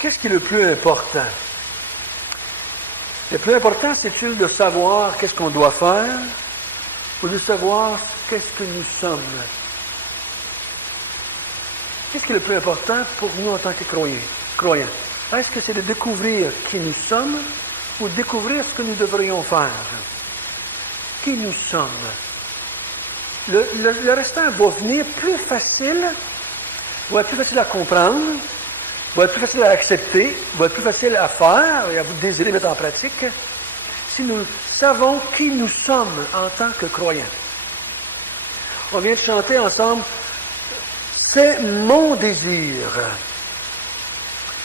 Qu'est-ce qui est le plus important? Le plus important, c'est-il de savoir qu'est-ce qu'on doit faire ou de savoir qu'est-ce que nous sommes? Qu'est-ce qui est le plus important pour nous en tant que croyants? Est-ce que c'est de découvrir qui nous sommes ou de découvrir ce que nous devrions faire? Qui nous sommes? Le restant va venir plus facile, va être plus facile à comprendre, va être plus facile à accepter, va être plus facile à faire et à vous désirer mettre en pratique si nous savons qui nous sommes en tant que croyants. On vient de chanter ensemble « C'est mon désir ».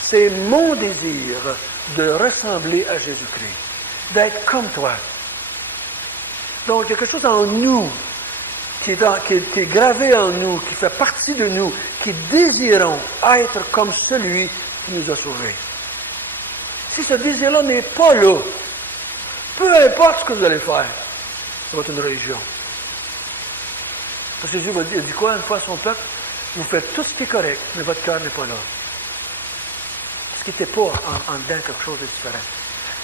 C'est mon désir de ressembler à Jésus-Christ, d'être comme toi. Donc, il y a quelque chose en nous qui est gravé en nous, qui fait partie de nous, qui désirons être comme celui qui nous a sauvés. Si ce désir-là n'est pas là, peu importe ce que vous allez faire, ça va être une religion. Parce que Jésus il dit quoi une fois à son peuple? Vous faites tout ce qui est correct, mais votre cœur n'est pas là. Ce qui n'était pas en dedans quelque chose de différent.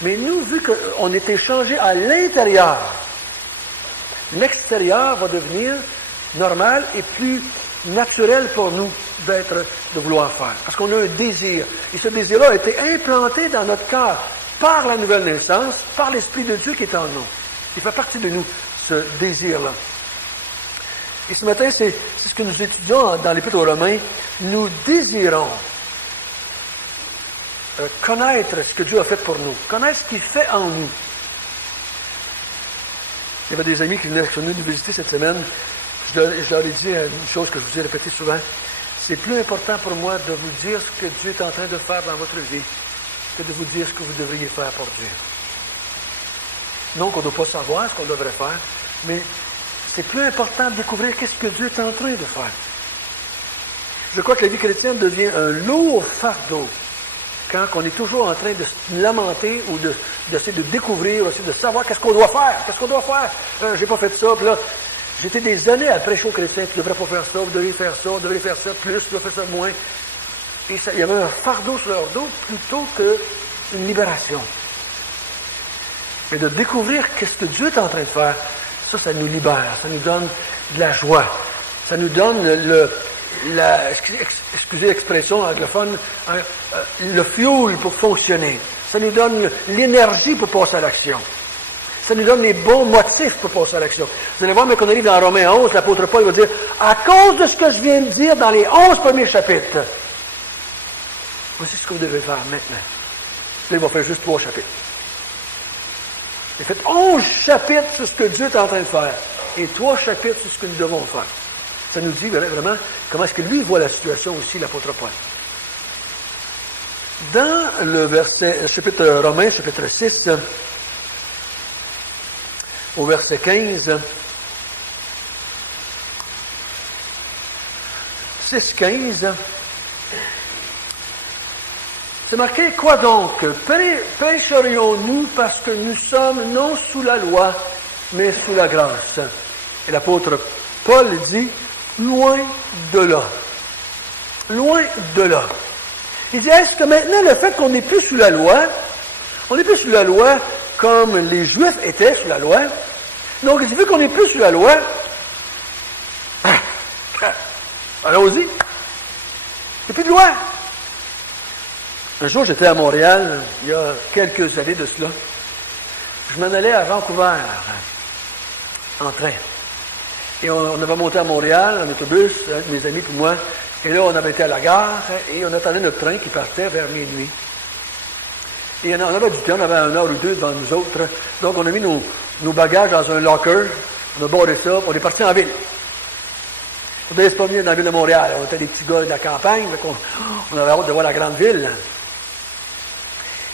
Mais nous, vu qu'on était changé à l'intérieur, l'extérieur va devenir normal et plus naturel pour nous de vouloir faire. Parce qu'on a un désir. Et ce désir-là a été implanté dans notre cœur par la nouvelle naissance, par l'Esprit de Dieu qui est en nous. Il fait partie de nous, ce désir-là. Et ce matin, c'est ce que nous étudions dans l'Épître aux Romains. Nous désirons connaître ce que Dieu a fait pour nous, connaître ce qu'il fait en nous. Il y avait des amis qui venaient nous visiter cette semaine. Je leur ai dit une chose que je vous ai répétée souvent. C'est plus important pour moi de vous dire ce que Dieu est en train de faire dans votre vie que de vous dire ce que vous devriez faire pour Dieu. Non qu'on ne doit pas savoir ce qu'on devrait faire, mais c'est plus important de découvrir qu'est-ce que Dieu est en train de faire. Je crois que la vie chrétienne devient un lourd fardeau quand on est toujours en train de se lamenter ou d'essayer de découvrir, d'essayer de savoir qu'est-ce qu'on doit faire. Qu'est-ce qu'on doit faire? J'ai pas fait ça, puis là, j'étais des années à prêcher aux chrétiens, tu ne devrais pas faire ça, vous devriez faire ça, vous devriez faire ça plus, tu dois faire ça moins. Et ça, il y avait un fardeau sur leur dos plutôt qu'une libération. Mais de découvrir qu'est-ce que Dieu est en train de faire, ça nous libère, ça nous donne de la joie. Ça nous donne excusez l'expression anglophone, le fuel pour fonctionner. Ça nous donne l'énergie pour passer à l'action. Ça nous donne les bons motifs pour passer à l'action. Vous allez voir, mais qu'on arrive dans Romains 11, l'apôtre Paul va dire, à cause de ce que je viens de dire dans les 11 premiers chapitres, voici ce que vous devez faire maintenant. Là, il va faire juste 3 chapitres. Il fait 11 chapitres sur ce que Dieu est en train de faire et 3 chapitres sur ce que nous devons faire. Ça nous dit vraiment comment est-ce que lui voit la situation aussi, l'apôtre Paul. Dans le chapitre Romains, chapitre 6, au verset 15, 6-15, c'est marqué, quoi donc? Pécherions-nous parce que nous sommes non sous la loi, mais sous la grâce? Et l'apôtre Paul dit, loin de là. Loin de là. Il dit, est-ce que maintenant, le fait qu'on n'est plus sous la loi, on n'est plus sous la loi comme les Juifs étaient sous la loi, donc vu qu'on n'est plus sous la loi, allons-y, il n'y a plus de loi. Un jour, j'étais à Montréal, il y a quelques années de cela. Je m'en allais à Vancouver, en train. Et on avait monté à Montréal, en autobus, avec mes amis et moi. Et là, on avait été à la gare, et on attendait notre train qui partait vers minuit. Et on avait du temps, on avait 1 heure ou 2 devant nous autres. Donc, on a mis nos bagages dans un locker, on a bordé ça, on est parti en ville. On devait se promener dans la ville de Montréal. On était des petits gars de la campagne, on avait hâte de voir la grande ville.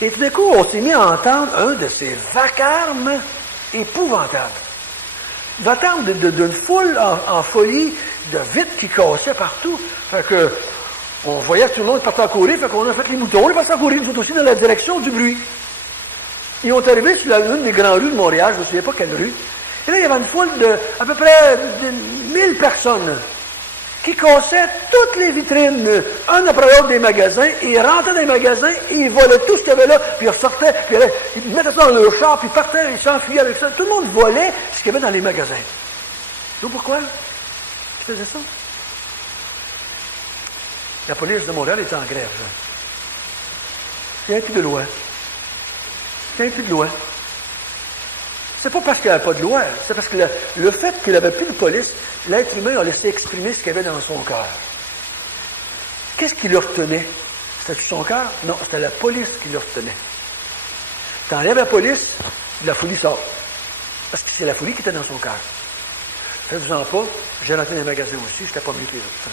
Et tout d'un coup, on s'est mis à entendre un de ces vacarmes épouvantables. Vacarme d'une foule en folie, de vitres qui cassaient partout. Fait que, on voyait tout le monde partir à courir, fait qu'on a fait les moutons, on est parti à courir, nous autres aussi, dans la direction du bruit. Ils ont arrivé sur l'une des grandes rues de Montréal, je ne me souviens pas quelle rue. Et là, il y avait une foule à peu près de 1000 personnes qui cassait toutes les vitrines, un après l'autre des magasins, et ils rentraient dans les magasins, et ils volaient tout ce qu'il y avait là, puis ils ressortaient, puis ils mettaient ça dans leur char, puis ils partaient, ils s'enfuyaient avec ça. Tout le monde volait ce qu'il y avait dans les magasins. Donc pourquoi ils faisaient ça? La police de Montréal était en grève. Il n'y avait plus de loi. Il n'y avait plus de loi. C'est pas parce qu'il n'y avait pas de loi, c'est parce que le fait qu'il n'avait plus de police, l'être humain a laissé exprimer ce qu'il y avait dans son cœur. Qu'est-ce qui le retenait? C'était son cœur? Non, c'était la police qui le retenait. T'enlèves la police, la folie sort. Parce que c'est la folie qui était dans son cœur. Faites-vous-en pas, j'ai rentré dans les magasins aussi, je n'étais pas mieux que les autres.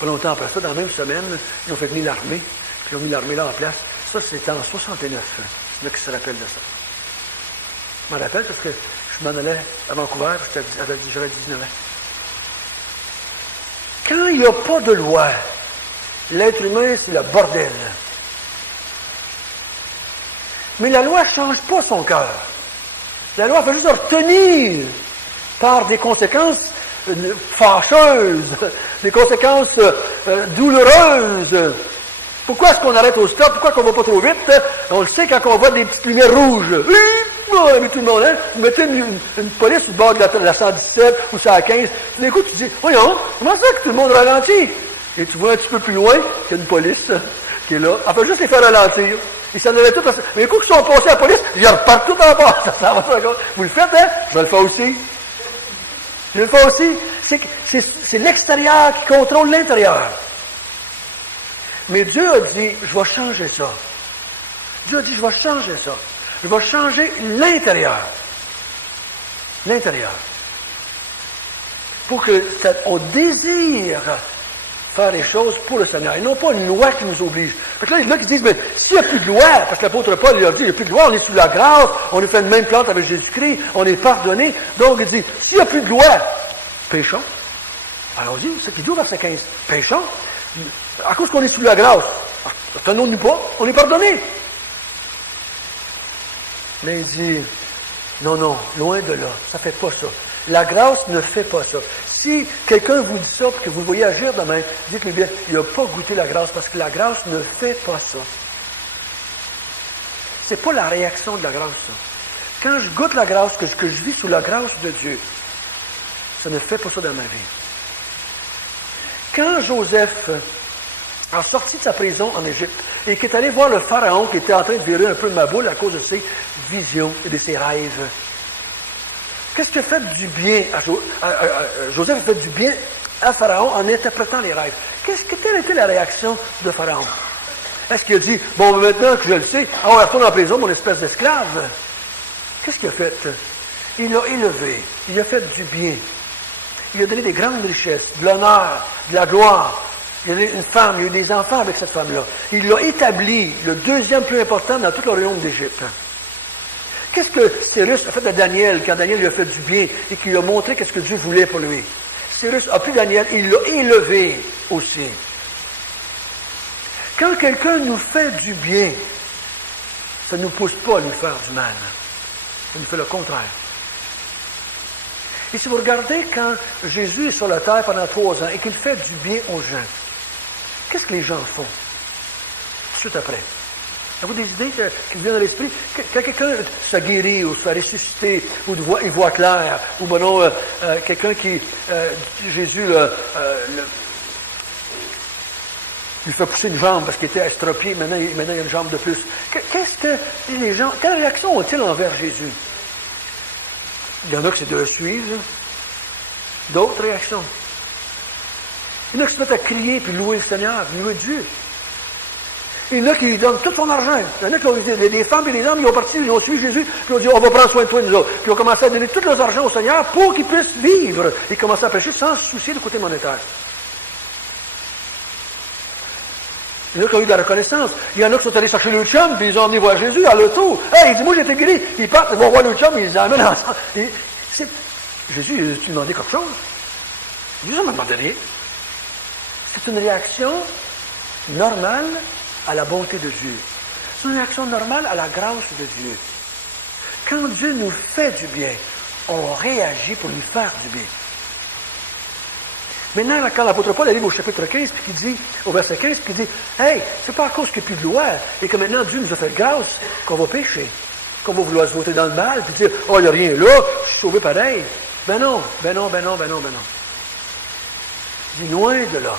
Pas longtemps après ça, dans la même semaine, ils ont fait venir l'armée, puis ils ont mis l'armée là en place. Ça, c'était en 69. Il y en a qui se rappellent de ça. Je m'en rappelle parce que je m'en allais à Vancouver, j'avais 19 ans. Quand il n'y a pas de loi, l'être humain, c'est le bordel. Mais la loi ne change pas son cœur. La loi fait juste retenir par des conséquences fâcheuses, des conséquences douloureuses. Pourquoi est-ce qu'on arrête au stop? Pourquoi qu'on ne va pas trop vite? On le sait quand on voit des petites lumières rouges. Mais tout le monde, hein? Vous mettez une police sur le bord de la 117 ou sur la 15. D'un coup, tu te dis, voyons, comment ça que tout le monde ralentit? Et tu vois un petit peu plus loin qu'il y a une police qui est là. Elle peut juste les faire ralentir. Ils s'en allaient tous. Mais d'un coup, qu'ils sont passés à la police, ils repartent tout en bas. Vous le faites, hein? Je vais le faire aussi. Je vais le faire aussi. C'est l'extérieur qui contrôle l'intérieur. Mais Dieu a dit, je vais changer ça. Dieu a dit, je vais changer ça. Je vais changer l'intérieur. L'intérieur. Pour qu'on désire faire les choses pour le Seigneur. Et non pas une loi qui nous oblige. Fait que là, il y en a qui disent, mais s'il n'y a plus de loi, parce que l'apôtre Paul il a dit, il n'y a plus de loi, on est sous la grâce, on est fait une même plante avec Jésus-Christ, on est pardonné. Donc il dit, s'il n'y a plus de loi, péchons. Allons-y, c'est qu'il dit au verset 15. Péchons. À cause qu'on est sous la grâce, tenons-nous pas, on est pardonné. Mais il dit, non, loin de là, ça ne fait pas ça. La grâce ne fait pas ça. Si quelqu'un vous dit ça, et que vous le voyez agir de même, dites-lui bien, il n'a pas goûté la grâce, parce que la grâce ne fait pas ça. C'est pas la réaction de la grâce, ça. Quand je goûte la grâce, que je vis sous la grâce de Dieu, ça ne fait pas ça dans ma vie. Quand Joseph a sorti de sa prison en Égypte et qui est allé voir le pharaon qui était en train de virer un peu de ma boule à cause de ses visions et de ses rêves, qu'est-ce qui a fait du bien à Joseph a fait du bien à Pharaon en interprétant les rêves. Quelle était la réaction de Pharaon? Est-ce qu'il a dit, bon, maintenant que je le sais, on retourne en prison, mon espèce d'esclave? Qu'est-ce qu'il a fait? Il l'a élevé, il a fait du bien. Il a donné des grandes richesses, de l'honneur, de la gloire. Il y a une femme, il y a eu des enfants avec cette femme-là. Il l'a établi, le deuxième plus important dans tout le royaume d'Égypte. Qu'est-ce que Cyrus a fait à Daniel quand Daniel lui a fait du bien et qu'il lui a montré qu'est-ce que Dieu voulait pour lui? Cyrus a pris Daniel, il l'a élevé aussi. Quand quelqu'un nous fait du bien, ça ne nous pousse pas à nous faire du mal. Ça nous fait le contraire. Et si vous regardez quand Jésus est sur la terre pendant 3 ans et qu'il fait du bien aux gens, qu'est-ce que les gens font tout de suite après? Avez-vous des idées qui viennent à l'esprit? Quand quelqu'un se guérit ou se fait ressusciter, ou il voit clair, ou bon, quelqu'un qui, Jésus lui fait pousser une jambe parce qu'il était estropié, maintenant il y a une jambe de plus. Qu'est-ce que les gens, quelle réaction ont-ils envers Jésus? Il y en a qui c'est de le suivre. D'autres réactions. Il y en a qui se mettent à crier puis louer le Seigneur, puis louer Dieu. Il y en a qui lui donnent tout son argent. Il y en a qui ont des femmes et des hommes, ils ont parti, ils ont suivi Jésus, puis ils ont dit, on va prendre soin de toi, nous autres. Puis ils ont commencé à donner tout leur argent au Seigneur pour qu'ils puissent vivre. Ils commencent à prêcher sans se soucier du côté monétaire. Il y en a qui ont eu de la reconnaissance. Il y en a qui sont allés chercher le chum, puis ils ont emmené voir Jésus à l'auto. Hey, il dit, moi j'ai été guéri. Ils partent, ils vont voir le chum, ils les amènent ensemble. Jésus, tu demandais quelque chose? Jésus m'a demandé rien. C'est une réaction normale à la bonté de Dieu. C'est une réaction normale à la grâce de Dieu. Quand Dieu nous fait du bien, on réagit pour lui faire du bien. Maintenant, quand l'apôtre Paul arrive au chapitre 15, puis qu'il dit, au verset 15, puis il dit, hey, c'est pas à cause qu'il n'y a plus de loi, et que maintenant Dieu nous a fait grâce, qu'on va pécher, qu'on va vouloir se voter dans le mal, puis dire, oh, il n'y a rien là, je suis sauvé pareil. Ben non. Il dit, loin de là.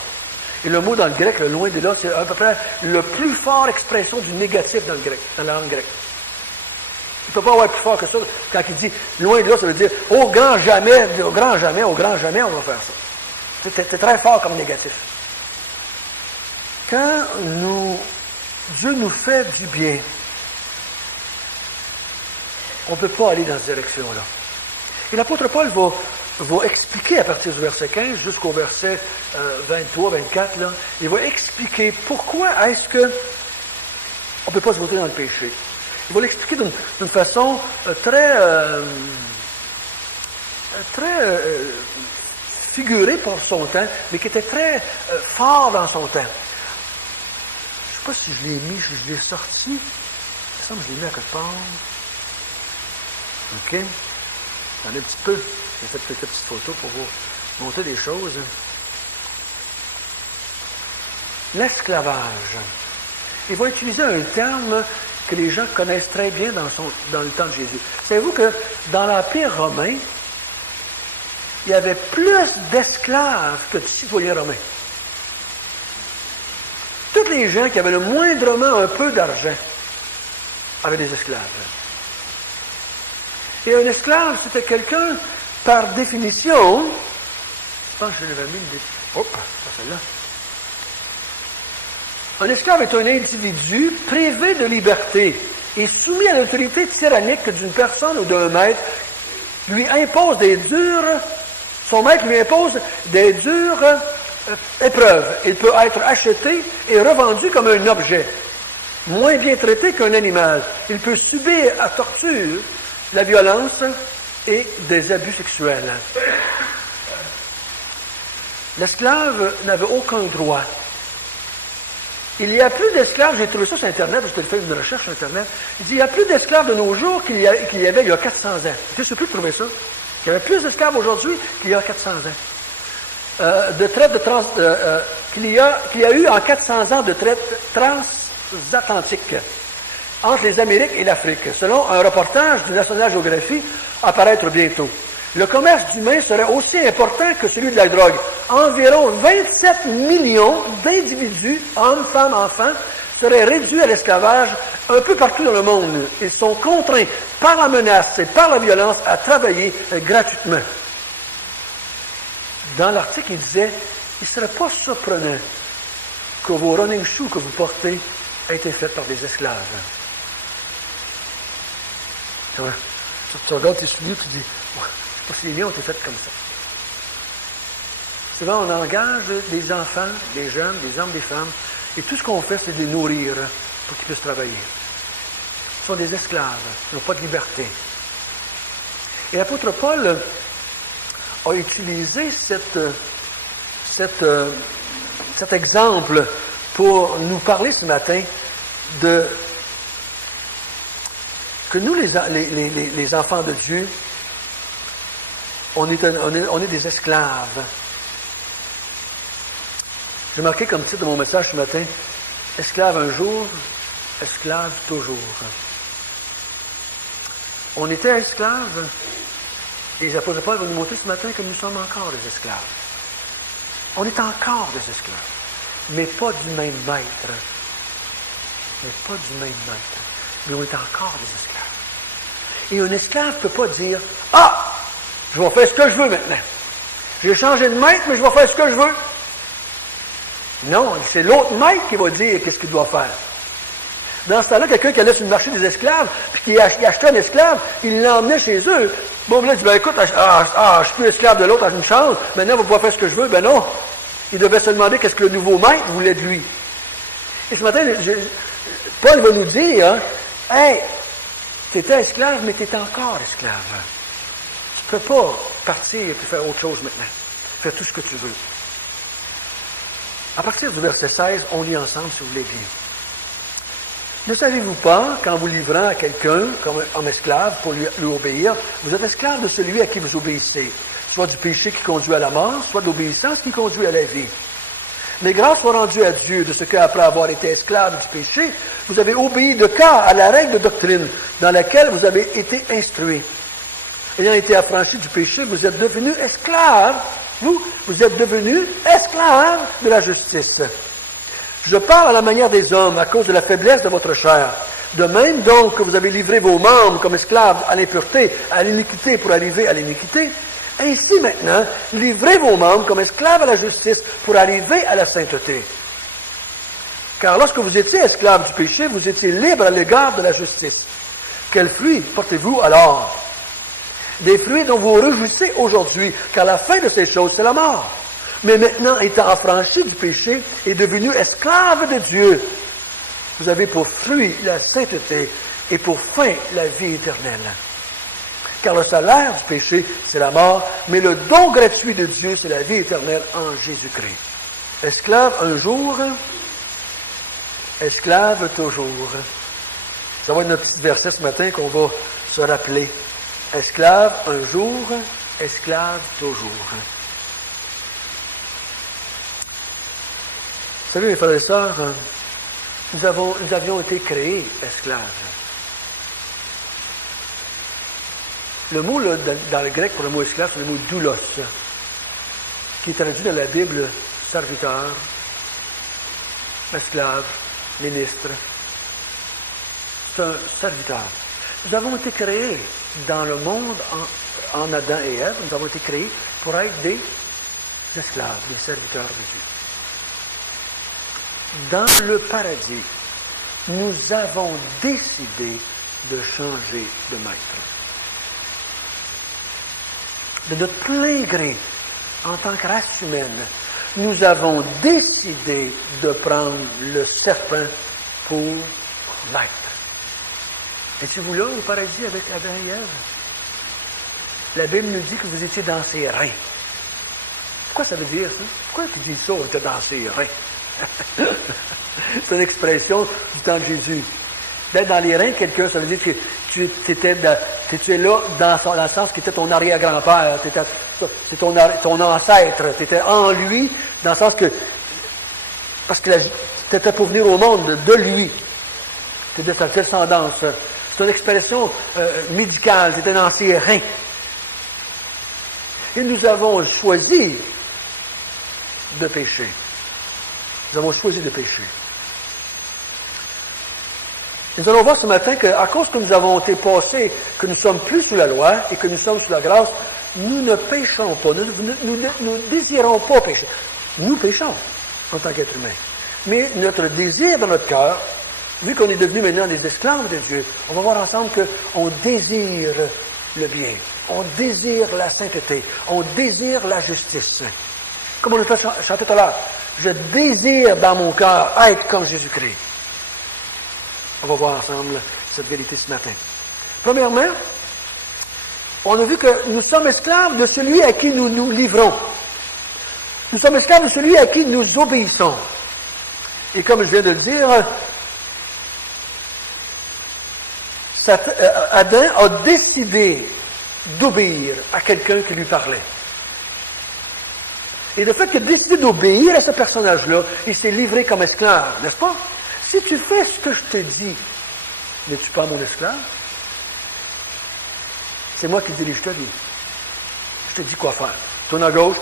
Et le mot dans le grec, le loin de là, c'est à peu près la plus forte expression du négatif dans le grec, dans la langue grecque. Il ne peut pas avoir plus fort que ça. Quand il dit loin de là, ça veut dire au grand jamais, on va faire ça. C'est très fort comme négatif. Quand Dieu nous fait du bien, on ne peut pas aller dans cette direction-là. Et l'apôtre Paul va expliquer à partir du verset 15 jusqu'au verset 23, 24, là, il va expliquer pourquoi est-ce que on ne peut pas se voter dans le péché. Il va l'expliquer d'une façon très figurée pour son temps, mais qui était très fort dans son temps. Je ne sais pas si je l'ai mis, si je l'ai sorti. Il me semble que je l'ai mis à quelque part. OK. Attendez un petit peu. J'ai fait quelques petites photos pour vous montrer des choses. L'esclavage. Il va utiliser un terme que les gens connaissent très bien dans le temps de Jésus. Savez-vous que dans l'Empire romain, il y avait plus d'esclaves que de citoyens romains. Tous les gens qui avaient le moindrement un peu d'argent avaient des esclaves. Et un esclave, c'était quelqu'un, par définition, je pense que je l'avais mis pas celle-là. Un esclave est un individu privé de liberté et soumis à l'autorité tyrannique d'une personne ou d'un maître, son maître lui impose des dures épreuves. Il peut être acheté et revendu comme un objet, moins bien traité qu'un animal. Il peut subir la torture, la violence et des abus sexuels. L'esclave n'avait aucun droit. Il y a plus d'esclaves, j'ai trouvé ça sur Internet, parce que j'ai fait une recherche sur Internet, il dit il y a plus d'esclaves de nos jours qu'il y avait il y a 400 ans. Je ne sais plus de trouver ça. Il y avait plus d'esclaves aujourd'hui qu'il y a 400 ans. Qu'il y a eu en 400 ans de traite transatlantique entre les Amériques et l'Afrique, selon un reportage du National Geographic à paraître bientôt. Le commerce d'humains serait aussi important que celui de la drogue. Environ 27 millions d'individus, hommes, femmes, enfants, seraient réduits à l'esclavage un peu partout dans le monde. Ils sont contraints par la menace et par la violence à travailler gratuitement. Dans l'article, il disait, il ne serait pas surprenant que vos running shoes que vous portez aient été faits par des esclaves. Tu vois, tu regardes tes souliers, tu dis, parce que les miens ont été faits comme ça. Souvent, on engage des enfants, des jeunes, des hommes, des femmes, et tout ce qu'on fait, c'est de les nourrir pour qu'ils puissent travailler. Ce sont des esclaves, ils n'ont pas de liberté. Et l'apôtre Paul a utilisé cet exemple pour nous parler ce matin que nous, les enfants de Dieu, on est des esclaves. J'ai marqué comme titre de mon message ce matin, esclave un jour, esclave toujours. On était esclaves, et l'apôtre Paul va nous montrer ce matin que nous sommes encore des esclaves. On est encore des esclaves, mais pas du même maître. Mais on est encore des esclaves. Et un esclave ne peut pas dire, « Ah, je vais faire ce que je veux maintenant. J'ai changé de maître, mais je vais faire ce que je veux. » Non, c'est l'autre maître qui va dire qu'est-ce qu'il doit faire. Dans ce temps-là, quelqu'un qui allait sur le marché des esclaves, puis qui achetait un esclave, il l'emmenait chez eux. Bon, là, il dit, écoute, je suis plus esclave de l'autre, une chance, maintenant, vous pouvez faire ce que je veux. Ben non. Il devait se demander qu'est-ce que le nouveau maître voulait de lui. Et ce matin, Paul va nous dire, hey, tu étais esclave, mais tu es encore esclave. Tu ne peux pas partir et faire autre chose maintenant. Faire tout ce que tu veux. À partir du verset 16, on lit ensemble, si vous voulez bien. Ne savez-vous pas, qu'en vous livrant à quelqu'un comme esclave pour lui obéir, vous êtes esclave de celui à qui vous obéissez, soit du péché qui conduit à la mort, soit de l'obéissance qui conduit à la vie. Mais grâce soit rendue à Dieu de ce qu'après avoir été esclave du péché, vous avez obéi de cœur à la règle de doctrine dans laquelle vous avez été instruits. Ayant été affranchis du péché, vous êtes devenus esclaves. Vous êtes devenus esclaves de la justice. Je parle à la manière des hommes à cause de la faiblesse de votre chair. De même donc que vous avez livré vos membres comme esclaves à l'impureté, à l'iniquité pour arriver à l'iniquité, ainsi maintenant, livrez vos membres comme esclaves à la justice pour arriver à la sainteté. Car lorsque vous étiez esclaves du péché, vous étiez libres à l'égard de la justice. Quels fruits portez-vous alors? Des fruits dont vous vous réjouissez aujourd'hui, car la fin de ces choses, c'est la mort. Mais maintenant, étant affranchis du péché et devenus esclaves de Dieu, vous avez pour fruit la sainteté et pour fin la vie éternelle. Car le salaire du péché, c'est la mort, mais le don gratuit de Dieu, c'est la vie éternelle en Jésus-Christ. Esclave un jour, esclave toujours. Ça va être notre petit verset ce matin qu'on va se rappeler. Esclave un jour, esclave toujours. Vous savez, mes frères et sœurs, nous avions été créés esclaves. Le mot, là, dans le grec, pour le mot esclave, c'est le mot doulos, qui est traduit dans la Bible serviteur, esclave, ministre. C'est un serviteur. Nous avons été créés dans le monde, en Adam et Ève, nous avons été créés pour être des esclaves, des serviteurs de Dieu. Dans le paradis, nous avons décidé de changer de maître. De notre plein gré, en tant que race humaine, nous avons décidé de prendre le serpent pour maître. Étiez-vous là au paradis avec Adam et Ève? La Bible nous dit que vous étiez dans ses reins. Pourquoi ça veut dire ça? Pourquoi tu dis ça, on était dans ses reins? C'est une expression du temps de Jésus. D'être dans les reins, quelqu'un, ça veut dire que tu es là dans le sens que tu étais ton arrière-grand-père, c'est ton ancêtre, tu étais en lui, dans le sens que, parce que tu étais pour venir au monde de lui. Tu étais de sa descendance. C'est une expression médicale, tu étais dans ses reins. Et nous avons choisi de pécher. Nous avons choisi de pécher. Nous allons voir ce matin qu'à cause que nous avons été passés, que nous ne sommes plus sous la loi et que nous sommes sous la grâce, nous ne péchons pas. Nous ne désirons pas pécher. Nous péchons en tant qu'être humain. Mais notre désir dans notre cœur, vu qu'on est devenus maintenant des esclaves de Dieu, on va voir ensemble qu'on désire le bien. On désire la sainteté. On désire la justice. Comme on a chanté tout à l'heure. Je désire dans mon cœur être comme Jésus-Christ. On va voir ensemble cette vérité ce matin. Premièrement, on a vu que nous sommes esclaves de celui à qui nous nous livrons. Nous sommes esclaves de celui à qui nous obéissons. Et comme je viens de le dire, Adam a décidé d'obéir à quelqu'un qui lui parlait. Et le fait qu'il a décidé d'obéir à ce personnage-là, il s'est livré comme esclave, n'est-ce pas? Si tu fais ce que je te dis, n'es-tu pas mon esclave? C'est moi qui dirige ta vie. Je te dis quoi faire. Tourne à gauche,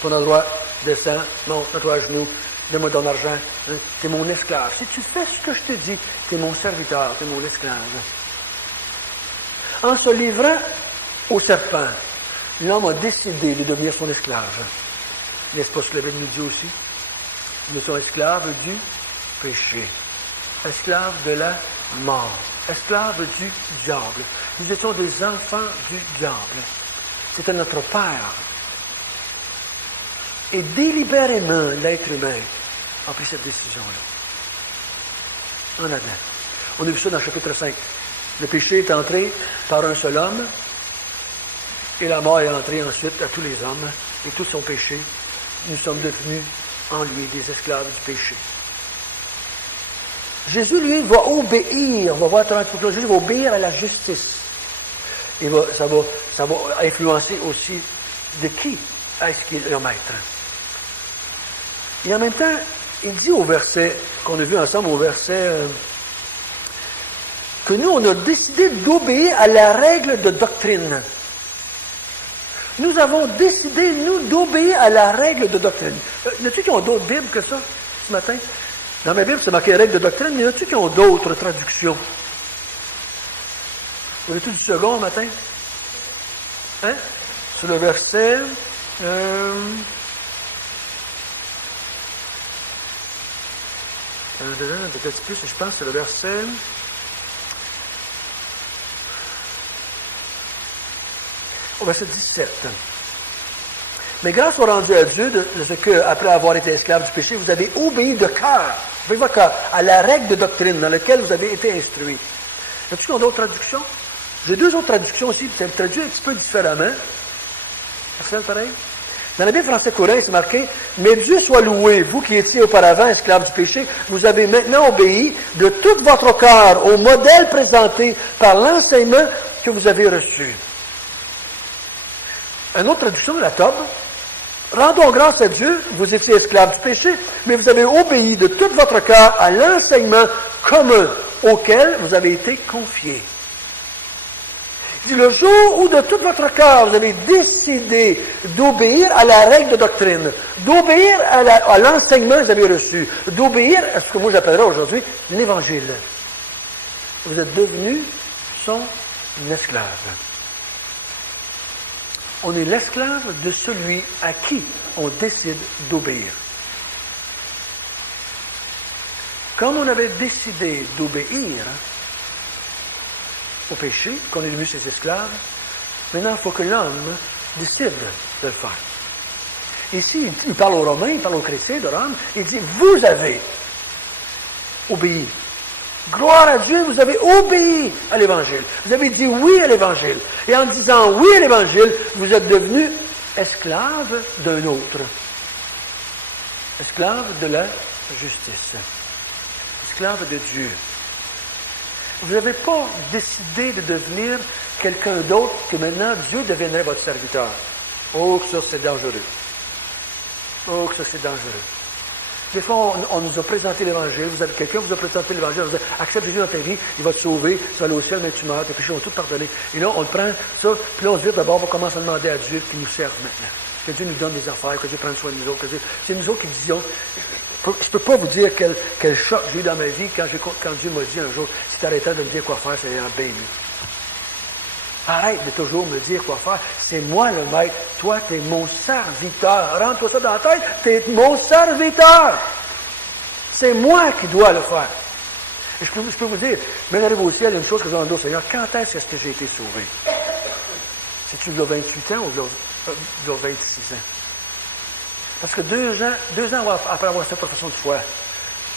tourne à droite, descends, monte, mets-toi à genoux, donne-moi ton argent. Hein? T'es mon esclave. Si tu fais ce que je te dis, t'es mon serviteur, t'es mon esclave. En se livrant au serpent, l'homme a décidé de devenir son esclave. N'est-ce pas ce que la Bible nous dit aussi? Nous sommes esclaves du péché. Esclaves de la mort. Esclaves du diable. Nous étions des enfants du diable. C'était notre père. Et délibérément, l'être humain a pris cette décision-là. En Adam. On a vu ça dans le chapitre 5. Le péché est entré par un seul homme, et la mort est entrée ensuite à tous les hommes, et tous sont péchés. Nous sommes devenus en lui des esclaves du péché. Jésus, lui, va obéir, on va voir un petit peu, Jésus va obéir à la justice. Et ça va influencer aussi de qui est-ce qu'il est le maître. Et en même temps, il dit au verset qu'on a vu ensemble, au verset que nous, on a décidé d'obéir à la règle de doctrine. Nous avons décidé, nous, d'obéir à la règle de doctrine. Y en a-t-il qui ont d'autres Bibles que ça, ce matin? Dans ma Bible, c'est marqué règle de doctrine, mais y en a-t-il qui ont d'autres traductions? Vous avez tout du second matin? Hein? Sur le verset... peut-être plus, je pense que c'est le verset... Au verset 17. Mais grâce soit rendue à Dieu de ce que, après avoir été esclave du péché, vous avez obéi de cœur, à la règle de doctrine dans laquelle vous avez été instruits. As-tu d'autres traductions? J'ai deux autres traductions aussi, c'est traduit un petit peu différemment. Marcel, pareil? Dans la Bible français courant, c'est marqué « Mais Dieu soit loué, vous qui étiez auparavant esclaves du péché, vous avez maintenant obéi de tout votre cœur au modèle présenté par l'enseignement que vous avez reçu. » Une autre traduction, la Tob. « Rendons grâce à Dieu, vous étiez esclaves du péché, mais vous avez obéi de tout votre cœur à l'enseignement commun auquel vous avez été confiés. » Il dit, le jour où de tout votre cœur vous avez décidé d'obéir à la règle de doctrine, d'obéir à l'enseignement que vous avez reçu, d'obéir à ce que moi j'appellerais aujourd'hui l'Évangile, vous êtes devenu son esclave. On est l'esclave de celui à qui on décide d'obéir. Comme on avait décidé d'obéir au péché, qu'on est devenu ses esclaves, maintenant il faut que l'homme décide de le faire. Ici, il parle aux Romains, il parle aux chrétiens de Rome, il dit, vous avez obéi. Gloire à Dieu, vous avez obéi à l'Évangile. Vous avez dit oui à l'Évangile. Et en disant oui à l'Évangile, vous êtes devenu esclave d'un autre. Esclave de la justice. Esclave de Dieu. Vous n'avez pas décidé de devenir quelqu'un d'autre que maintenant Dieu deviendrait votre serviteur. Oh, que ça c'est dangereux. Oh, que ça c'est dangereux. Des fois, on nous a présenté l'Évangile, quelqu'un vous a présenté l'Évangile, vous dit, accepte Jésus dans ta vie, il va te sauver, tu vas aller au ciel, mais tu meurs, tes péchés ont tout pardonné. Et là, on prend ça, puis là, on se dit, d'abord, on commence à demander à Dieu qu'il nous serve maintenant. Que Dieu nous donne des affaires, que Dieu prenne soin de nous autres, c'est nous autres qui disons, je ne peux pas vous dire quel choc j'ai eu dans ma vie quand Dieu m'a dit un jour, si tu arrêtais de me dire quoi faire, ça ira bien mieux. Arrête de toujours me dire quoi faire. C'est moi le maître. Toi, tu es mon serviteur. Rentre-toi ça dans la tête. Tu es mon serviteur. C'est moi qui dois le faire. Et je peux vous dire, mais j'arrive au ciel, il y a une chose que je demande au Seigneur. Quand est-ce que j'ai été sauvé? C'est-tu il y a 28 ans ou il y a 26 ans? Parce que 2 ans après avoir fait profession de foi,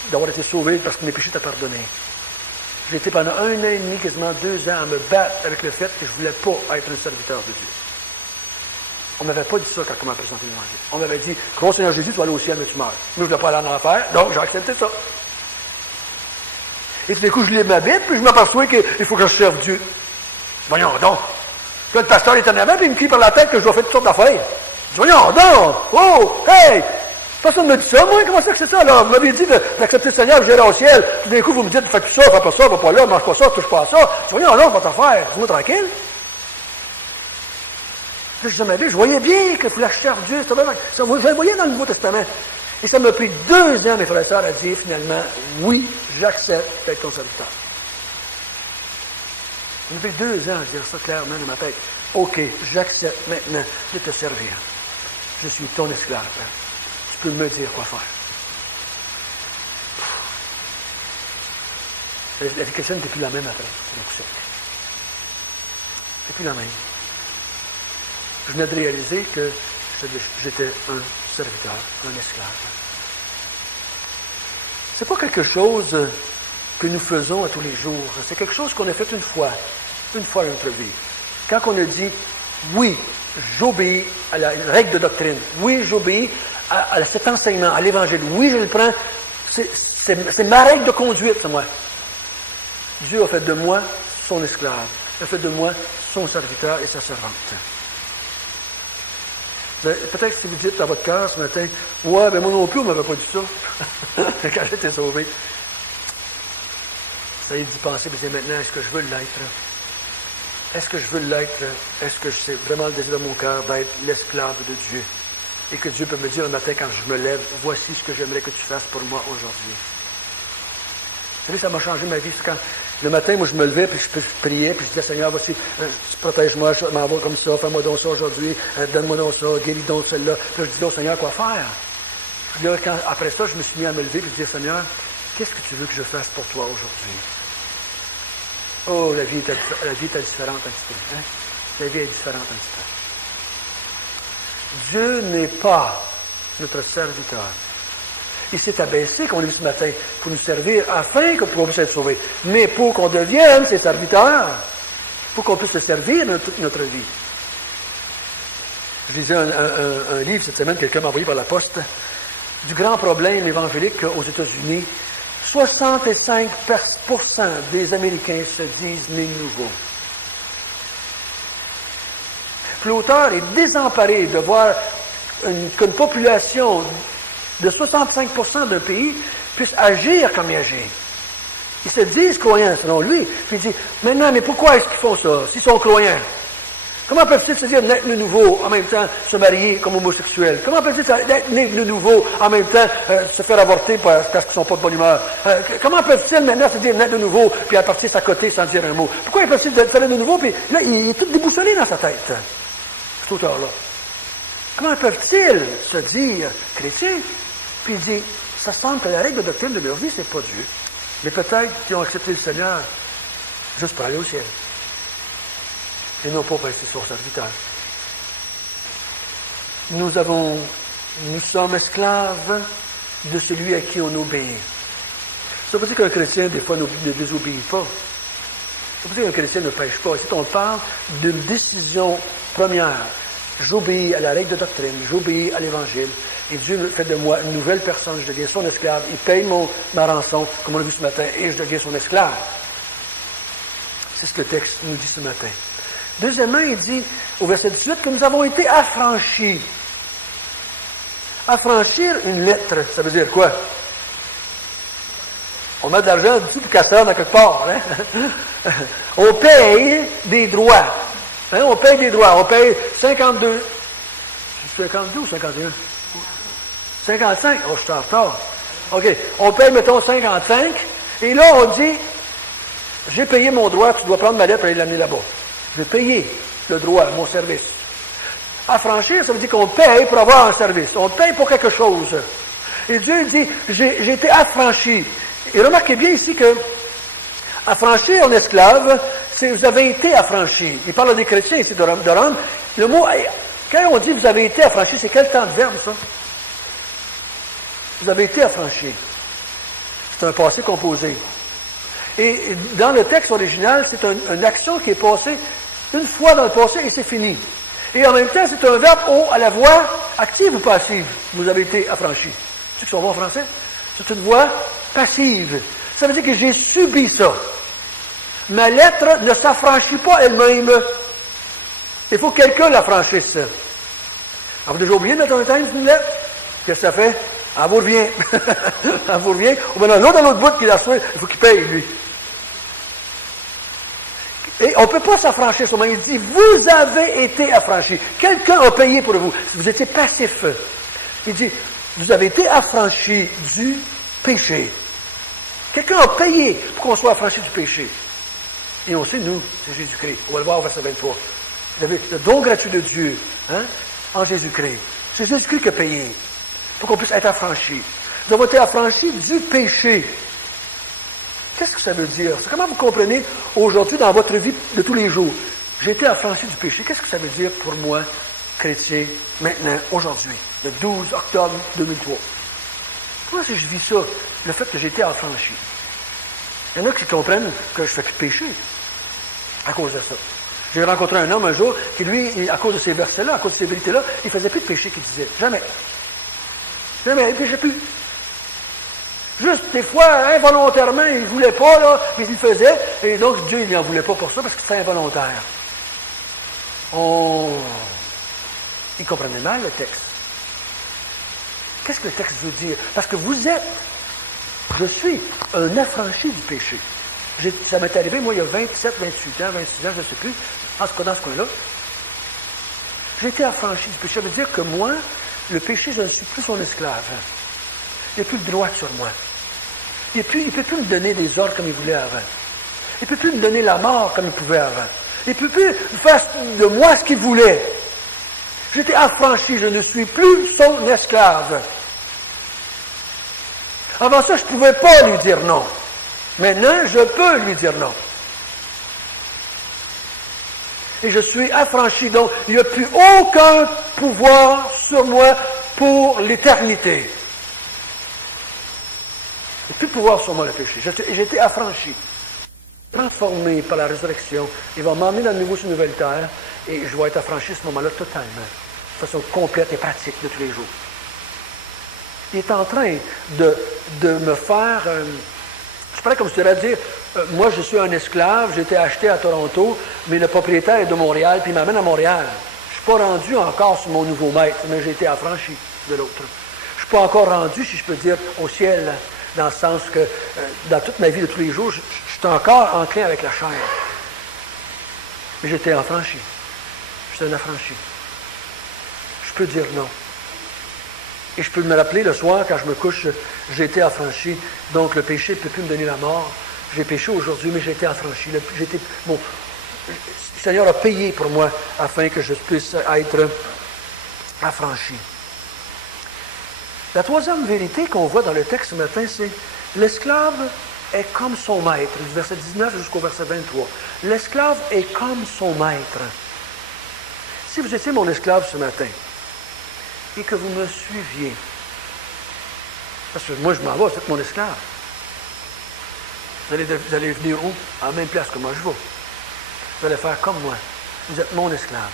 d'avoir été sauvé parce que mes péchés étaient pardonnés. J'ai été pendant 1 an et demi, quasiment 2 ans, à me battre avec le fait que je ne voulais pas être un serviteur de Dieu. On ne m'avait pas dit ça quand on m'a présenté l'Évangile. On m'avait dit, crois au Seigneur Jésus, tu vas aller au ciel, mais tu meurs. Moi, je ne voulais pas aller en enfer, donc j'ai accepté ça. Et tout d'un coup, je lis ma Bible, puis je m'aperçois qu'il faut que je serve Dieu. Voyons donc. Là, le pasteur est en avant, puis il me crie par la tête que je dois faire toutes sortes d'affaires. Voyons donc! Oh! Hey! Personne ne me dit ça, moi, comment c'est que c'est ça, là? Vous m'avez dit d'accepter le Seigneur, que j'irai au ciel. Tout d'un coup, vous me dites, fais ça, fais pas ça, va pas là, mange pas ça, touche pas à ça. Voyons là, votre affaire. Dis-moi tranquille. Là, je disais, je voyais bien qu'il fallait que je serve Dieu. Je le voyais dans le Nouveau Testament. Et ça m'a pris 2 ans, mes frères et sœurs, à dire finalement, oui, j'accepte d'être ton serviteur. Ça m'a pris 2 ans à dire ça clairement dans ma tête. OK, j'accepte maintenant de te servir. Je suis ton esclave. Tu peux me dire quoi faire. La vie chrétienne n'est plus la même après. C'est plus la même. Je venais de réaliser que j'étais un serviteur, un esclave. C'est pas quelque chose que nous faisons à tous les jours. C'est quelque chose qu'on a fait une fois dans notre vie. Quand on a dit, oui, j'obéis à la règle de doctrine. Oui, j'obéis à cet enseignement, à l'Évangile. Oui, je le prends. C'est ma règle de conduite, moi. Dieu a fait de moi son esclave. Il a fait de moi son serviteur et sa servante. Ben, peut-être que si vous dites dans votre cœur ce matin, ouais, ben moi non plus, on ne m'avait pas dit ça. Quand j'étais sauvé. Ça y est d'y penser, mais maintenant, est-ce que je veux l'être? Est-ce que je veux l'être? Est-ce que c'est vraiment le désir de mon cœur d'être l'esclave de Dieu? Et que Dieu peut me dire le matin quand je me lève, voici ce que j'aimerais que tu fasses pour moi aujourd'hui. Vous savez, ça m'a changé ma vie. C'est quand le matin, moi, je me levais, puis je priais, puis je disais, Seigneur, voici, protège-moi, je m'en vais comme ça, fais-moi donc ça aujourd'hui, donne-moi donc ça, guéris donc celle-là. Puis là, je dis donc, Seigneur, quoi faire? Puis là, après ça, je me suis mis à me lever, puis je dis, Seigneur, qu'est-ce que tu veux que je fasse pour toi aujourd'hui? Oh, la vie est différente un petit peu. Hein? La vie est différente un petit peu. Dieu n'est pas notre serviteur. Il s'est abaissé, comme on l'a vu ce matin, pour nous servir afin qu'on puisse être sauvés. Mais pour qu'on devienne ses serviteurs, pour qu'on puisse le servir dans toute notre vie. Je lisais un livre cette semaine, quelqu'un m'a envoyé par la poste, du grand problème évangélique aux États-Unis. 65% des Américains se disent nés nouveaux. Puis l'auteur est désemparé de voir qu'une population de 65% d'un pays puisse agir comme il agit. Ils se disent croyants, selon lui. Puis il dit, maintenant, mais pourquoi est-ce qu'ils font ça, s'ils sont croyants? Comment peuvent-ils se dire naître de nouveau, en même temps se marier comme homosexuels? Comment peuvent-ils naître de nouveau, en même temps se faire avorter parce qu'ils ne sont pas de bonne humeur? Comment peuvent-ils maintenant se dire naître de nouveau, puis à partir de sa côté sans dire un mot? Pourquoi peuvent-ils faire de nouveau, puis là, il est tout déboussolé dans sa tête, cet auteur-là. Comment peuvent-ils se dire chrétiens? Puis il dit, ça semble que la règle de doctrine de leur vie, c'est pas Dieu. Mais peut-être qu'ils ont accepté le Seigneur juste pour aller au ciel. Et non pas pour être son serviteur. Nous sommes esclaves de celui à qui on obéit. Ça veut pas dire qu'un chrétien, des fois, ne désobéit pas. Ça veut dire qu'un chrétien ne pêche pas. Ici, on parle d'une décision première. J'obéis à la règle de doctrine, j'obéis à l'Évangile, et Dieu fait de moi une nouvelle personne, je deviens son esclave, il paye ma rançon, comme on l'a vu ce matin, et je deviens son esclave. C'est ce que le texte nous dit ce matin. Deuxièmement, il dit, au verset 18, que nous avons été affranchis. Affranchir une lettre, ça veut dire quoi? On met de l'argent dessus pour qu'elle se rende à quelque part. Hein? On paye des droits. Hein? On paye des droits. On paye 52. 52 ou 51? 55? Oh, je suis en retard. OK. On paye, mettons, 55. Et là, on dit, j'ai payé mon droit, tu dois prendre ma lettre et aller l'amener là-bas. J'ai payé le droit, mon service. Affranchir, ça veut dire qu'on paye pour avoir un service. On paye pour quelque chose. Et Dieu dit, j'ai été affranchi. Et remarquez bien ici que affranchir un esclave, c'est vous avez été affranchi. Il parle des chrétiens ici de Rome. Le mot, quand on dit vous avez été affranchi, c'est quel temps de verbe ça? Vous avez été affranchi. C'est un passé composé. Et dans le texte original, c'est une action qui est passée une fois dans le passé et c'est fini. Et en même temps, c'est un verbe à la voix active ou passive. Vous avez été affranchi. C'est ce qu'on voit en français? C'est une voix passive. Ça veut dire que j'ai subi ça. Ma lettre ne s'affranchit pas elle-même. Il faut que quelqu'un l'affranchisse. Avez-vous déjà oublié de mettre un time sur une lettre? Qu'est-ce que ça fait? Elle vous revient. Elle vous revient. Ou bien l'autre dans l'autre bout qui la reçoit, il faut qu'il paye, lui. Et on ne peut pas s'affranchir seulement. Il dit, vous avez été affranchis. Quelqu'un a payé pour vous. Vous étiez passif. Il dit, vous avez été affranchis du péché. Quelqu'un a payé pour qu'on soit affranchi du péché. Et on sait, nous, c'est Jésus-Christ. On va le voir au verset 23. Vous avez le don gratuit de Dieu, hein, en Jésus-Christ. C'est Jésus-Christ qui a payé pour qu'on puisse être affranchi. Nous avons été affranchis du péché. Qu'est-ce que ça veut dire? C'est comment vous comprenez aujourd'hui dans votre vie de tous les jours? J'ai été affranchi du péché. Qu'est-ce que ça veut dire pour moi, chrétien, maintenant, aujourd'hui, le 12 octobre 2003? Comment est-ce que je vis ça, le fait que j'ai été affranchi? Il y en a qui comprennent que je ne fais plus de péché à cause de ça. J'ai rencontré un homme un jour qui, lui, à cause de ces versets-là, à cause de ces vérités-là, il ne faisait plus de péché qu'il disait. Jamais. Jamais, il ne péchait plus. Juste, des fois, involontairement, il ne voulait pas, là, mais il le faisait, et donc Dieu, il n'en voulait pas pour ça, parce que c'était involontaire. Ils comprenaient mal le texte. Qu'est-ce que le texte veut dire? Parce que je suis un affranchi du péché. Ça m'est arrivé, moi, il y a 27, 28 ans, 26 ans, je ne sais plus, en tout cas dans ce coin-là. J'ai été affranchi du péché. Ça veut dire que moi, le péché, je ne suis plus son esclave. Il n'a plus le droit sur moi. Il ne peut plus me donner des ordres comme il voulait avant. Il ne peut plus me donner la mort comme il pouvait avant. Il ne peut plus faire de moi ce qu'il voulait. J'étais affranchi, je ne suis plus son esclave. Avant ça, je ne pouvais pas lui dire non. Maintenant, je peux lui dire non. Et je suis affranchi, donc il n'y a plus aucun pouvoir sur moi pour l'éternité. Il n'y a plus de pouvoir sur moi le péché. J'étais affranchi. Transformé par la résurrection. Il va m'emmener dans de nouveau sur une nouvelle terre et je vais être affranchi à ce moment-là totalement. De façon complète et pratique de tous les jours. Il est en train de me faire... je pourrais comme je te dire, moi je suis un esclave, j'ai été acheté à Toronto, mais le propriétaire est de Montréal, puis il m'amène à Montréal. Je ne suis pas rendu encore sur mon nouveau maître, mais j'ai été affranchi de l'autre. Je ne suis pas encore rendu, si je peux dire, au ciel, dans le sens que dans toute ma vie de tous les jours, je suis encore enclin avec la chair. Mais j'ai été affranchi. Je suis un affranchi. Je peux dire non. Et je peux me rappeler le soir, quand je me couche, j'ai été affranchi. Donc le péché ne peut plus me donner la mort. J'ai péché aujourd'hui, mais j'ai été affranchi. Le Seigneur a payé pour moi afin que je puisse être affranchi. La troisième vérité qu'on voit dans le texte ce matin, c'est l'esclave est comme son maître. Du verset 19 jusqu'au verset 23. L'esclave est comme son maître. Si vous étiez mon esclave ce matin, et que vous me suiviez. Parce que moi, je m'en vais, vous êtes mon esclave. Vous allez venir où? À la même place que moi je vais. Vous allez faire comme moi. Vous êtes mon esclave.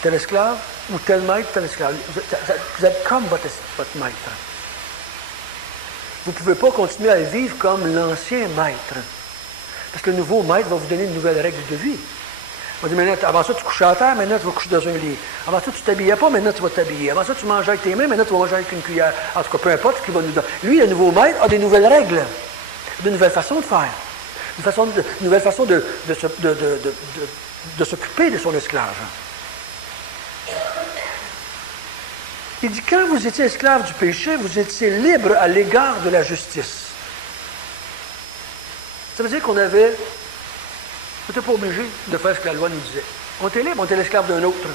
Tel esclave ou tel maître, tel esclave. Vous êtes comme votre maître. Vous ne pouvez pas continuer à vivre comme l'ancien maître. Parce que le nouveau maître va vous donner une nouvelle règle de vie. On dit, maintenant, avant ça, tu couchais à terre, maintenant, tu vas coucher dans un lit. Avant ça, tu ne t'habillais pas, maintenant, tu vas t'habiller. Avant ça, tu mangeais avec tes mains, maintenant, tu vas manger avec une cuillère. En tout cas, peu importe ce qu'il va nous donner. Lui, le nouveau maître, a des nouvelles règles, de nouvelles façons de faire, une nouvelle façon de s'occuper de son esclave. Il dit, quand vous étiez esclave du péché, vous étiez libre à l'égard de la justice. Ça veut dire qu'on n'était pas obligé de faire ce que la loi nous disait. On était libre, on était l'esclave d'un autre.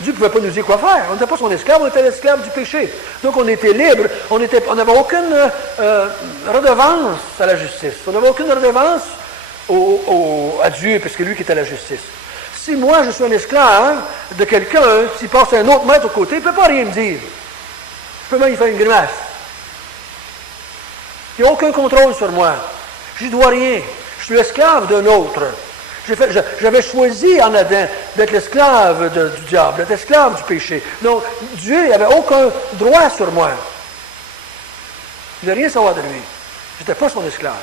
Dieu ne pouvait pas nous dire quoi faire. On n'était pas son esclave, on était l'esclave du péché. Donc on était libre, on n'avait aucune redevance à la justice. On n'avait aucune redevance à Dieu, parce que lui qui était la justice. Si moi je suis un esclave de quelqu'un, s'il passe un autre maître au côté, il ne peut pas rien me dire. Je peux même y faire une grimace. Il n'y a aucun contrôle sur moi. Je ne dois rien. Je suis l'esclave d'un autre. J'avais choisi en Adam d'être l'esclave du diable, d'être l'esclave du péché. Donc, Dieu n'avait aucun droit sur moi. Je ne voulais rien savoir de lui. Je n'étais pas son esclave.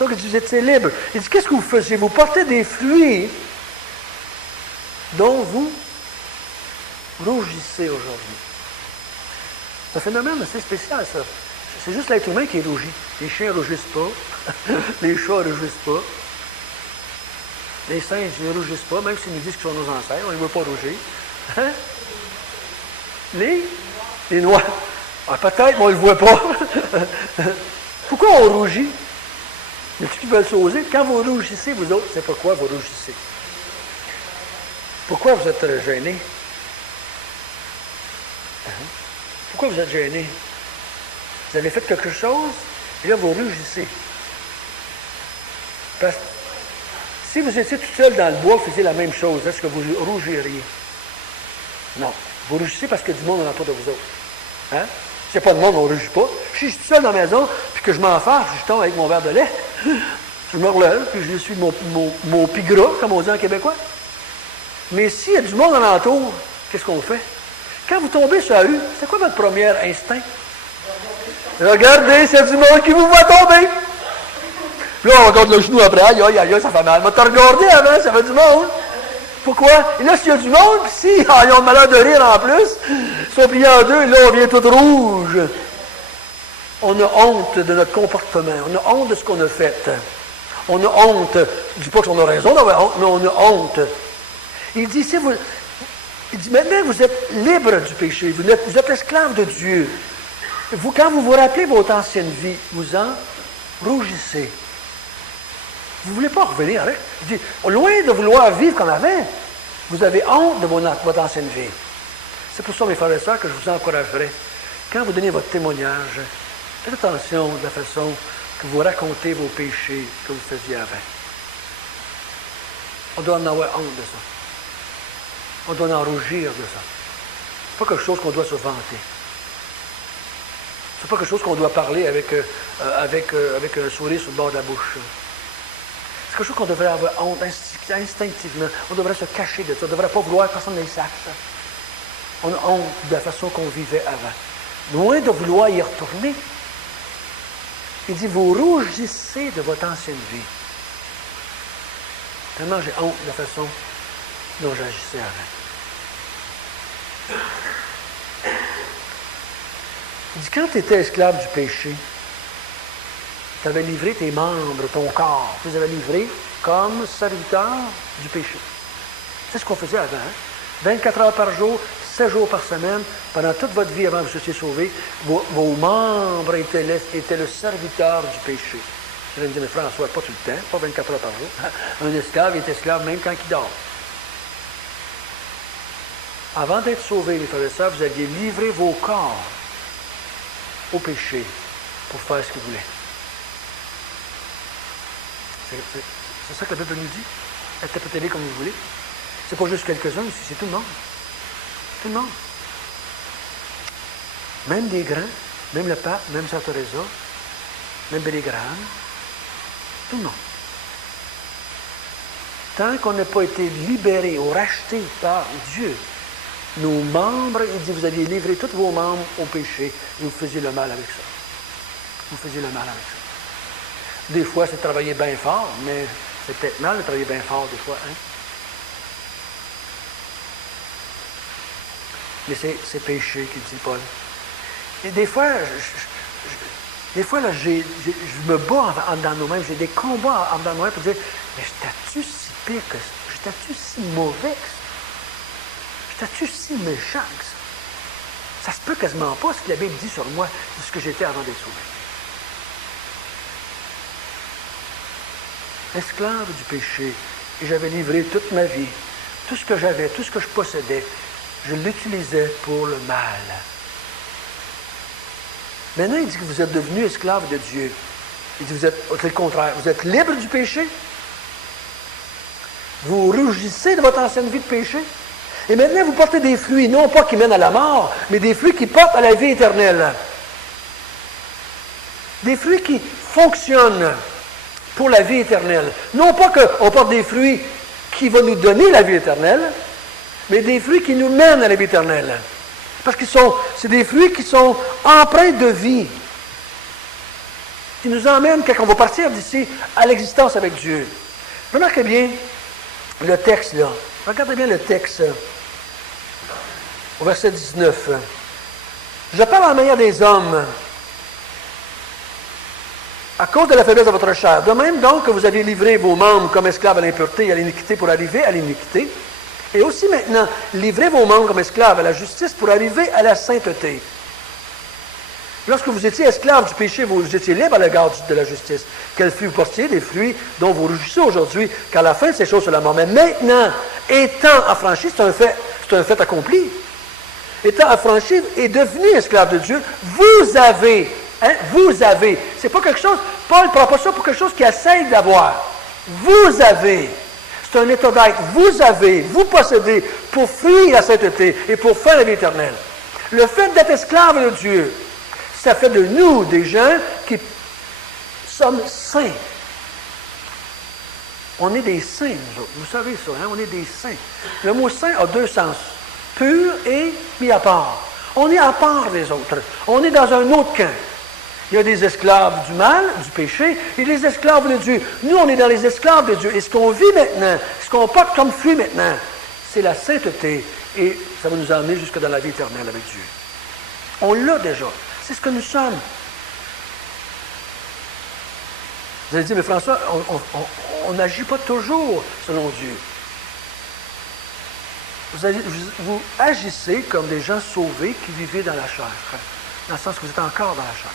Donc, il dit, vous étiez libre. Il dit, qu'est-ce que vous faisiez? Vous portez des fruits dont vous rougissez aujourd'hui. C'est un phénomène assez spécial, ça. C'est juste l'être humain qui est rougi. Les chiens ne rougissent pas. Les chats ne rougissent pas. Les singes ne rougissent pas, même s'ils nous disent qu'ils sont nos ancêtres. On ne veut pas rougir. Hein? Les noirs. Ah, peut-être, mais on ne le voit pas. Pourquoi on rougit? Y a-t-il qui veulent s'oser? Quand vous rougissez, vous autres, c'est pourquoi vous rougissez. Pourquoi vous êtes gênés? Pourquoi vous êtes gênés? Vous avez fait quelque chose, et là, vous rougissez. Parce que si vous étiez tout seul dans le bois, vous faisiez la même chose, est-ce que vous rougiriez? Non. Vous rougissez parce qu'il y a du monde autour de vous autres. Hein? S'il n'y a pas de monde, on ne rougit pas. Si je suis tout seul dans la maison, puis que je m'enfarge, je tombe avec mon verre de lait, je me relève, puis je suis mon pigras, comme on dit en québécois. Mais s'il y a du monde alentour, qu'est-ce qu'on fait? Quand vous tombez sur la rue, c'est quoi votre premier instinct? Regardez, c'est du monde qui vous voit tomber. Puis là, on regarde le genou après, aïe, aïe, aïe, ça fait mal. Mais t'as regardé avant, ça fait du monde. Pourquoi? Et là, s'il y a du monde, puis si ils ont le malheur de rire en plus, ils sont pliés en deux, et là, on vient tout rouge. On a honte de notre comportement. On a honte de ce qu'on a fait. On a honte. Je ne dis pas qu'on a raison d'avoir honte, mais on a honte. Il dit, maintenant, vous êtes libre du péché. Vous êtes esclave de Dieu. Quand vous vous rappelez votre ancienne vie, vous en rougissez. Vous ne voulez pas revenir avec. Il dit, loin de vouloir vivre comme avant, vous avez honte de votre ancienne vie. C'est pour ça, mes frères et sœurs, que je vous encouragerai. Quand vous donnez votre témoignage, faites attention de la façon que vous racontez vos péchés que vous faisiez avant. On doit en avoir honte de ça. On doit en rougir de ça. Ce n'est pas quelque chose qu'on doit se vanter. Ce n'est pas quelque chose qu'on doit parler avec un sourire sur le bord de la bouche. C'est quelque chose qu'on devrait avoir honte instinctivement. On devrait se cacher de ça. On ne devrait pas vouloir que personne ne le sache. On a honte de la façon qu'on vivait avant. Loin de vouloir y retourner, il dit, vous rougissez de votre ancienne vie. Tellement j'ai honte de la façon dont j'agissais avant. Il dit, quand tu étais esclave du péché, tu avais livré tes membres, ton corps, tu les avais livrés comme serviteur du péché. C'est ce qu'on faisait avant. 24 heures par jour, 7 jours par semaine, pendant toute votre vie avant que vous soyez sauvés, vos membres étaient le serviteur du péché. Je vais me dire, mais François, pas tout le temps, pas 24 heures par jour. Un esclave est esclave même quand il dort. Avant d'être sauvés, les frères et sœurs, vous aviez livré vos corps au péché pour faire ce qu'il voulait. C'est ça que la Bible nous dit. Interprétez-les comme vous voulez. C'est pas juste quelques-uns ici, c'est tout le monde. Tout le monde. Même des grands, même le pape, même Saint Teresa, même Billy Graham. Tout le monde. Tant qu'on n'a pas été libéré ou racheté par Dieu, nos membres, il dit, vous aviez livré tous vos membres au péché et vous faisiez le mal avec ça. Vous faisiez le mal avec ça. Des fois, c'est de travailler bien fort, mais c'est peut-être mal de travailler bien fort des fois. Hein? Mais c'est péché, qu'il dit Paul. Et des fois, là, je me bats en dedans de nous-mêmes, j'ai des combats en dedans de nous-mêmes pour dire, mais j'étais-tu si pire que ça? J'étais-tu si mauvais que ça? J'étais-tu si méchant que ça? Ça se peut quasiment pas ce que la Bible dit sur moi, de ce que j'étais avant d'être sauvé. Esclave du péché, et j'avais livré toute ma vie, tout ce que j'avais, tout ce que je possédais, je l'utilisais pour le mal. Maintenant, il dit que vous êtes devenus esclaves de Dieu. Il dit, c'est le contraire, vous êtes libre du péché. Vous rougissez de votre ancienne vie de péché. Et maintenant, vous portez des fruits, non pas qui mènent à la mort, mais des fruits qui portent à la vie éternelle. Des fruits qui fonctionnent pour la vie éternelle. Non pas qu'on porte des fruits qui vont nous donner la vie éternelle, mais des fruits qui nous mènent à la vie éternelle. Parce que c'est des fruits qui sont empreints de vie, qui nous emmènent, quand on va partir d'ici, à l'existence avec Dieu. Remarquez bien le texte, là. Regardez bien le texte, au verset 19. Je parle en manière des hommes, à cause de la faiblesse de votre chair. De même donc que vous avez livré vos membres comme esclaves à l'impureté et à l'iniquité pour arriver à l'iniquité, et aussi maintenant, livrez vos membres comme esclaves à la justice pour arriver à la sainteté. Lorsque vous étiez esclaves du péché, vous étiez libres à l'égard de la justice. Quels fruits vous portiez? Des fruits dont vous rougissez aujourd'hui, car la fin de ces choses, c'est la mort. Mais maintenant, étant affranchis, c'est un fait accompli. Étant affranchis et devenu esclaves de Dieu, vous avez, c'est pas quelque chose, Paul ne prend pas ça pour quelque chose qu'il essaye d'avoir. Vous avez. C'est un état d'être. Vous possédez pour fuir la sainteté et pour faire la vie éternelle. Le fait d'être esclave de Dieu, ça fait de nous des gens qui sommes saints. On est des saints, nous autres. Vous savez ça, hein? On est des saints. Le mot saint a deux sens. Pur et mis à part. On est à part des autres. On est dans un autre camp. Il y a des esclaves du mal, du péché, et des esclaves de Dieu. Nous, on est dans les esclaves de Dieu. Et ce qu'on vit maintenant, ce qu'on porte comme fruit maintenant, c'est la sainteté et ça va nous emmener jusque dans la vie éternelle avec Dieu. On l'a déjà. C'est ce que nous sommes. Vous allez dire, mais François, on n'agit pas toujours selon Dieu. Vous agissez comme des gens sauvés qui vivaient dans la chair, dans le sens que vous êtes encore dans la chair.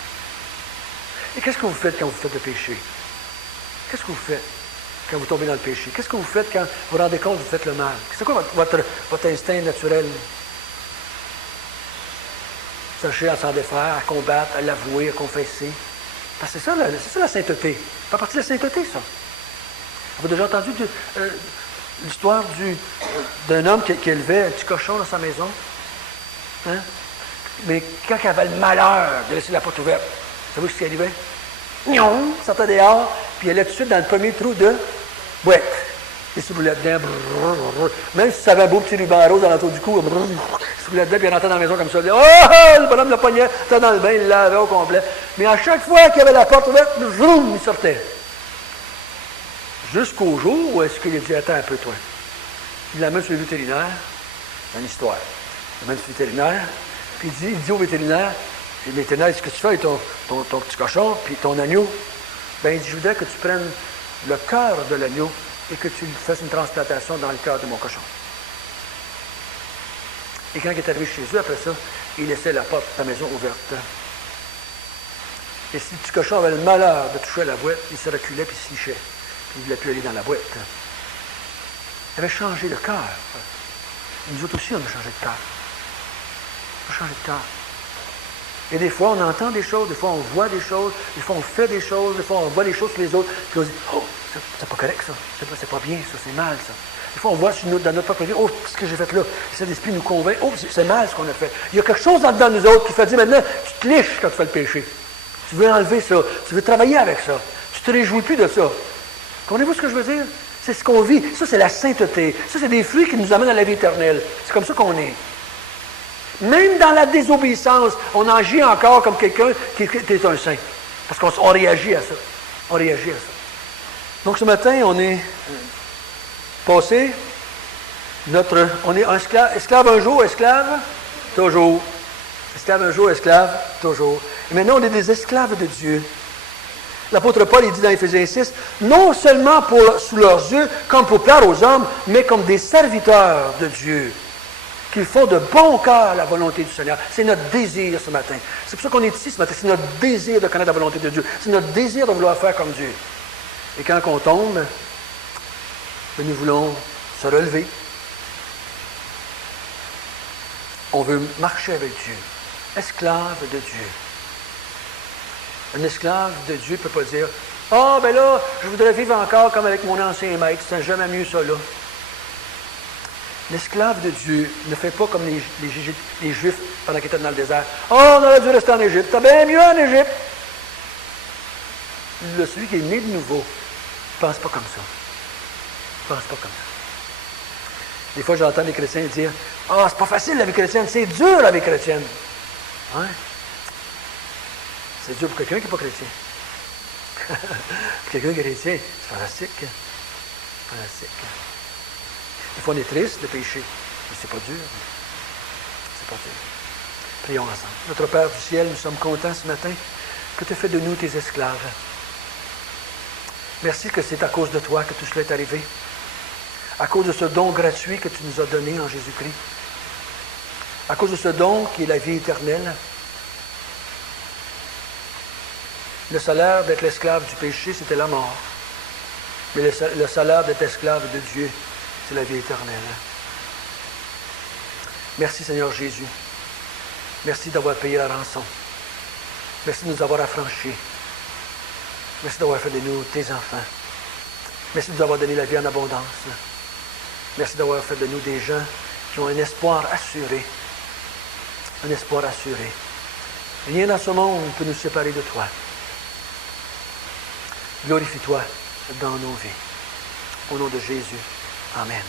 Et qu'est-ce que vous faites quand vous faites le péché? Qu'est-ce que vous faites quand vous tombez dans le péché? Qu'est-ce que vous faites quand vous vous rendez compte que vous faites le mal? C'est quoi votre instinct naturel? Chercher à s'en défaire, à combattre, à l'avouer, à confesser. Parce que c'est ça la sainteté. Ça fait partie de la sainteté, ça. Vous avez déjà entendu l'histoire d'un homme qui élevait un petit cochon dans sa maison? Hein? Mais quand il avait le malheur de laisser la porte ouverte, savez-vous ce qui arrivait? Non, il sortait dehors, puis il allait tout de suite dans le premier trou de boîte. Il se roulait dedans, même si ça avait un beau petit ruban rose dans l'entour du cou, il se roulait dedans, puis il rentrait dans la maison comme ça. Le bonhomme le pognait, il était dans le bain, il lavait au complet. Mais à chaque fois qu'il y avait la porte ouverte, il sortait. Jusqu'au jour où est-ce qu'il a dit, attends un peu, toi. Il l'amène sur le vétérinaire, c'est une histoire. Il l'amène sur le vétérinaire, puis il dit au vétérinaire, le vétérinaire, ce que tu fais avec ton petit cochon, puis ton agneau, bien, il dit, je voudrais que tu prennes le cœur de l'agneau et que tu fasses une transplantation dans le cœur de mon cochon. Et quand il est arrivé chez eux, après ça, il laissait la porte de la maison ouverte. Et si le petit cochon avait le malheur de toucher à la boîte, il se reculait puis il se lichait. Puis il ne voulait plus aller dans la boîte. Il avait changé de cœur. Et nous autres aussi, on a changé de cœur. On a changé de cœur. Et des fois, on entend des choses, des fois, on voit des choses, des fois, on fait des choses, des fois, on voit des choses sur les autres, puis on se dit, oh, c'est pas correct, ça. C'est pas bien, ça, c'est mal, ça. Des fois, on voit dans notre propre vie, oh, ce que j'ai fait là. Et cet esprit nous convainc, oh, c'est mal ce qu'on a fait. Il y a quelque chose dedans de nous autres qui fait dire, maintenant, tu te liches quand tu fais le péché. Tu veux enlever ça. Tu veux travailler avec ça. Tu te réjouis plus de ça. Comprenez-vous ce que je veux dire? C'est ce qu'on vit. Ça, c'est la sainteté. Ça, c'est des fruits qui nous amènent à la vie éternelle. C'est comme ça qu'on est. Même dans la désobéissance, on agit encore comme quelqu'un qui est un saint. Parce qu'on réagit à ça. On réagit à ça. Donc ce matin, on est passé on est esclave un jour, esclave toujours. Esclave un jour, esclave toujours. Et maintenant, on est des esclaves de Dieu. L'apôtre Paul, il dit dans Éphésiens 6, non seulement sous leurs yeux, comme pour plaire aux hommes, mais comme des serviteurs de Dieu, qu'ils font de bon cœur la volonté du Seigneur. C'est notre désir ce matin. C'est pour ça qu'on est ici ce matin. C'est notre désir de connaître la volonté de Dieu. C'est notre désir de vouloir faire comme Dieu. Et quand on tombe, nous voulons se relever. On veut marcher avec Dieu. Esclave de Dieu. Un esclave de Dieu ne peut pas dire « Ah, ben là, je voudrais vivre encore comme avec mon ancien maître. C'est jamais mieux ça, là. » L'esclave de Dieu ne fait pas comme les Juifs pendant qu'ils étaient dans le désert. « Oh, on aurait dû rester en Égypte. C'était bien mieux en Égypte. » Celui qui est né de nouveau ne pense pas comme ça. Il ne pense pas comme ça. Des fois, j'entends les chrétiens dire « Ah, c'est pas facile la vie chrétienne. C'est dur la vie chrétienne. » Hein? C'est dur pour quelqu'un qui n'est pas chrétien. Pour quelqu'un qui est chrétien, c'est fantastique. Fantastique. Des fois, on est triste de pécher. Mais c'est pas dur. C'est pas dur. Prions ensemble. Notre Père du ciel, nous sommes contents ce matin que tu as fait de nous tes esclaves. Merci que c'est à cause de toi que tout cela est arrivé. À cause de ce don gratuit que tu nous as donné en Jésus-Christ. À cause de ce don qui est la vie éternelle. Le salaire d'être l'esclave du péché, c'était la mort. Mais le salaire d'être esclave de Dieu, c'est la vie éternelle. Merci Seigneur Jésus. Merci d'avoir payé la rançon. Merci de nous avoir affranchis. Merci d'avoir fait de nous tes enfants. Merci de nous avoir donné la vie en abondance. Merci d'avoir fait de nous des gens qui ont un espoir assuré. Un espoir assuré. Rien dans ce monde ne peut nous séparer de toi. Glorifie-toi dans nos vies. Au nom de Jésus. Amen.